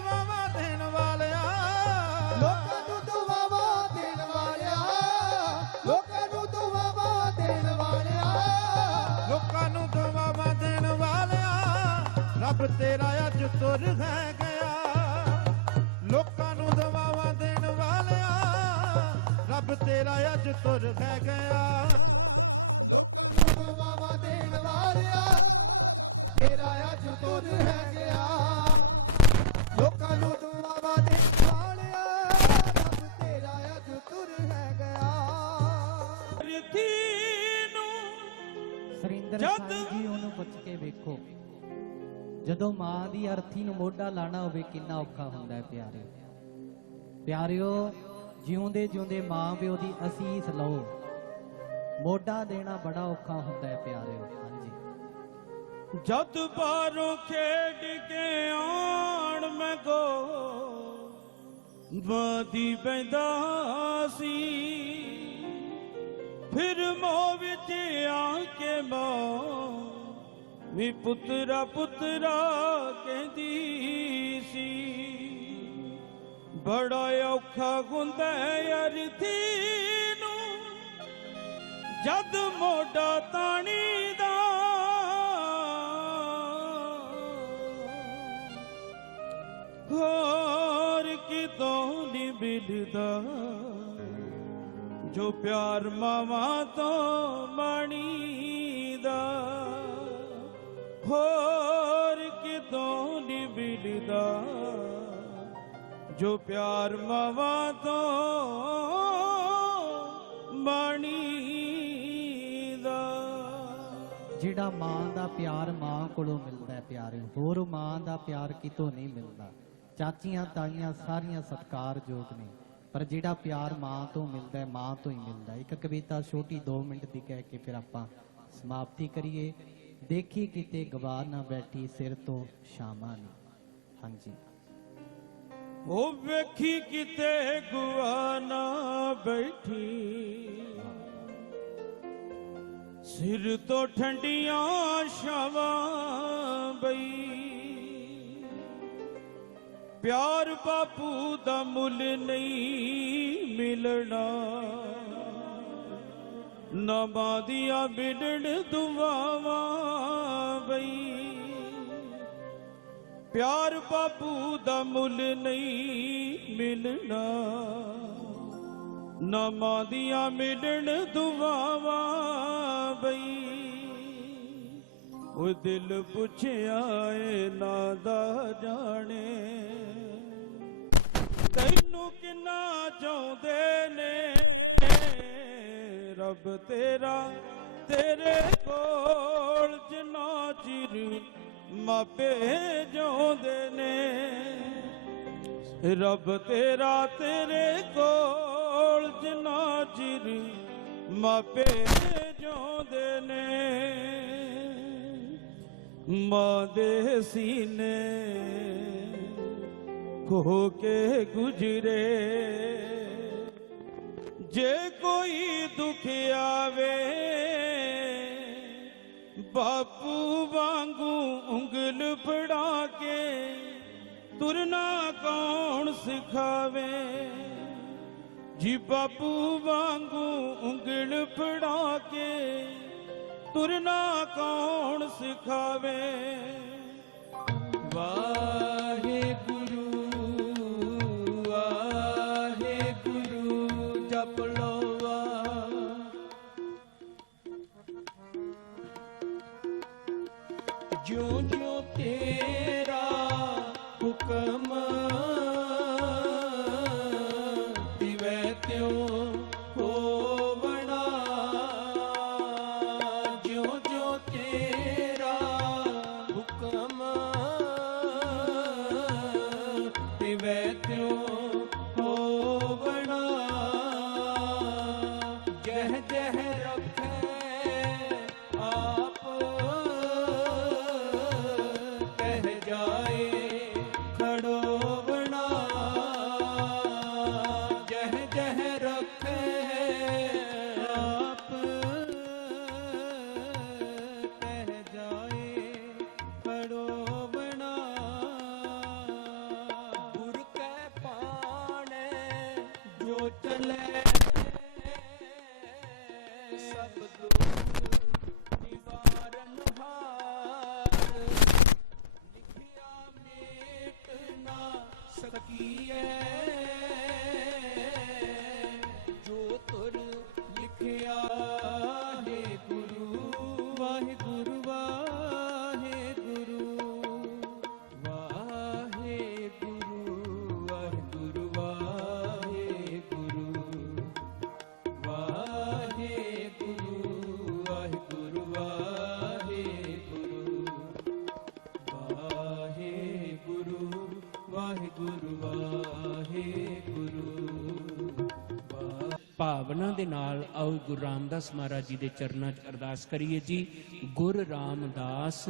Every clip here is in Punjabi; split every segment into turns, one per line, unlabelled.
ਦੁਆਵਾਂ ਦੇਣ ਵਾਲਿਆ।
ਲੋਕਾਂ ਨੂੰ ਦੁਆਵਾਂ ਦੇਣ ਵਾਲਿਆ। ਲੋਕਾਂ ਨੂੰ ਦੁਆਵਾਂ ਦੇਣ ਵਾਲਿਆ।
ਲੋਕਾਂ ਨੂੰ ਦੁਆਵਾਂ ਦੇਣ ਵਾਲਿਆ। ਰੱਬ ਤੇਰਾ ਅੱਜ ਤੁਰ ਹੈ ਗਿਆ। ਲੋਕਾਂ ਨੂੰ ਦੁਆਵਾਂ ਦੇਣ ਵਾਲਿਆ। ਰੱਬ ਤੇਰਾ ਅੱਜ ਤੁਰ ਹੈ ਗਿਆ।
ਜਦੋਂ
ਮਾਂ ਦੀ ਅਰਥੀ ਨੂੰ ਮੋਢਾ ਲਾਣਾ ਹੋਵੇ, ਕਿੰਨਾ ਔਖਾ ਹੁੰਦਾ ਹੈ ਪਿਆਰਿਓ। ਪਿਆਰਿਓ, ਜਿਉਂਦੇ ਜਿਉਂਦੇ ਮਾਂ ਪਿਓ ਦੀ ਅਸੀਸ ਲਓ। ਮੋਢਾ ਦੇਣਾ ਬੜਾ ਔਖਾ ਹੁੰਦਾ ਹੈ ਪਿਆਰਿਓ। ਹਾਂਜੀ।
ਜਦ ਬਾਹਰੋਂ ਖੇਡ ਕੇ ਆਣ ਮੈਂ ਗੋ ਬਾਦੀ ਪੈਂਦਾ ਸੀ। ਫਿਰ ਮੋਹ ਵਿੱਚ ਆ ਕੇ ਮਾਂ ਵੀ ਪੁੱਤਰਾ ਪੁੱਤਰਾ ਕਹਿੰਦੀ ਸੀ। ਬੜਾ ਔਖਾ ਹੁੰਦਾ ਯਾਰ ਨੂੰ। ਜਦ ਮੋਢਾ ਤਾਣੀ ਦਾ। ਹੋਰ ਕਿਤੋਂ ਨਹੀਂ ਮਿਲਦਾ। ਜੋ ਪਿਆਰ ਮਾਵਾਂ ਤੋਂ ਮਣੀ ਦਾ ਹੋਰ ਕਿਤੋਂ ਨਹੀਂ ਜੋ ਪਿਆਰ ਮਾਵਾਂ ਤੋਂ ਮਣੀ ਦਾ
ਜਿਹੜਾ ਮਾਂ ਦਾ ਪਿਆਰ ਮਾਂ ਕੋਲੋਂ ਮਿਲਦਾ ਹੈ ਪਿਆਰਿਓ ਹੋਰ ਮਾਂ ਦਾ ਪਿਆਰ ਕਿਤੋਂ ਨਹੀਂ ਮਿਲਦਾ? ਚਾਚੀਆਂ, ਤਾਈਆਂ ਸਾਰੀਆਂ ਸਤਿਕਾਰਯੋਗ ਨੇ, ਪਰ ਜਿਹੜਾ ਪਿਆਰ ਮਾਂ ਤੋਂ ਮਿਲਦਾ ਹੈ, ਮਾਂ ਤੋਂ ਹੀ ਮਿਲਦਾ ਇੱਕ ਕਵਿਤਾ ਛੋਟੀ 2 ਮਿੰਟ ਦੀ ਕਹਿ ਕੇ ਫਿਰ ਆਪਾਂ ਸਮਾਪਤੀ ਕਰੀਏ। ਦੇਖੀ ਕਿਤੇ ਗਵਾ ਨਾ ਬੈਠੀ ਸਿਰ ਤੋਂ ਸ਼ਾਮਾਂ ਨੇ। ਹਾਂਜੀ।
ਉਹ ਵੇਖੀ ਕਿਤੇ ਗਵਾ ਨਾ ਬੈਠੀ। ਸਿਰ ਤੋਂ ਠੰਡੀਆਂ ਛਾਵਾਂ ਬਈ। ਪਿਆਰ ਬਾਪੂ ਦਾ ਮੁੱਲ ਨਹੀਂ ਮਿਲਣਾ। ਨਵਾਂ ਦੀਆਂ ਬਿਡਣ ਦੁਆਵਾਂ ਬਈ। ਪਿਆਰ ਬਾਪੂ ਦਾ ਮੁੱਲ ਨਹੀਂ ਮਿਲਣਾ। ਨਾਮਾਂ ਦੀਆਂ ਮਿਲਣ ਦੁਆਵਾਂ ਬਈ। ਉਹ ਦਿਲ ਪੁੱਛਿਆ ਏ ਨਾ ਦਾ ਜਾਣੇ। ਤੈਨੂੰ ਕਿੰਨਾ ਚਾਹੁੰਦੇ ਨੇ? ਰੱਬ ਤੇਰਾ, ਤੇਰੇ ਕੋਲ ਜਿੰਨਾ ਚਿਰ ਮਾਪੇ ਜਿਉਂਦੇ ਨੇ। ਰੱਬ ਤੇਰਾ, ਤੇਰੇ ਕੋਲ ਜਿੰਨਾ ਚਿਰ ਮਾਪੇ ਜਿਉਂਦੇ ਨੇ। ਮਾਂ ਦੇ ਸੀਨੇ ਖੋ ਕੇ ਗੁਜਰੇ। ਜੇ ਕੋਈ ਦੁੱਖ ਆਵੇ, ਬਾਪੂ ਵਾਂਗੂ ਉਂਗਲ ਫੜਾ ਕੇ ਤੁਰਨਾ ਕੌਣ ਸਿਖਾਵੇ? ਜੀ ਬਾਪੂ ਵਾਂਗੂ ਉਂਗਲ ਫੜਾ ਕੇ ਤੁਰਨਾ ਕੌਣ ਸਿਖਾਵੇ? ਵਾਹਿਗੁਰੂ ਜਿਉ ਜਿਉ ਤੇਰਾ ਹੁਕਮ
தொட்டல ਭਾਵਨਾ ਦੇ ਨਾਲ ਆਓ ਗੁਰੂ ਰਾਮਦਾਸ ਮਹਾਰਾਜ ਜੀ ਦੇ ਚਰਨਾਂ 'ਚ ਅਰਦਾਸ ਕਰੀਏ ਜੀ। ਗੁਰ ਰਾਮਦਾਸ,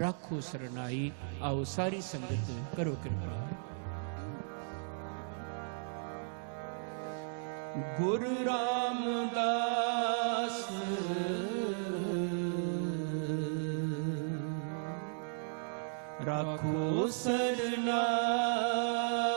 ਰਾਖੋ ਸਰਨਾਈ, ਆਓ ਸਾਰੀ ਸੰਗਤ ਕਰੋ ਕਿਰਪਾ। ਗੁਰ ਰਾਮਦਾਸ, ਰਾਖੋ ਸਰਨਾਈ।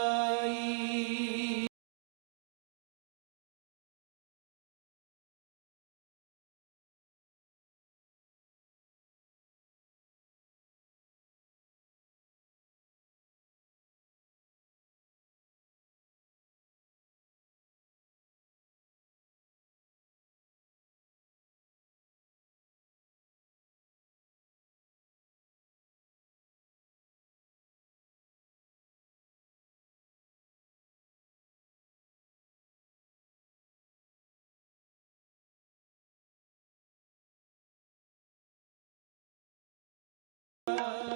Uh...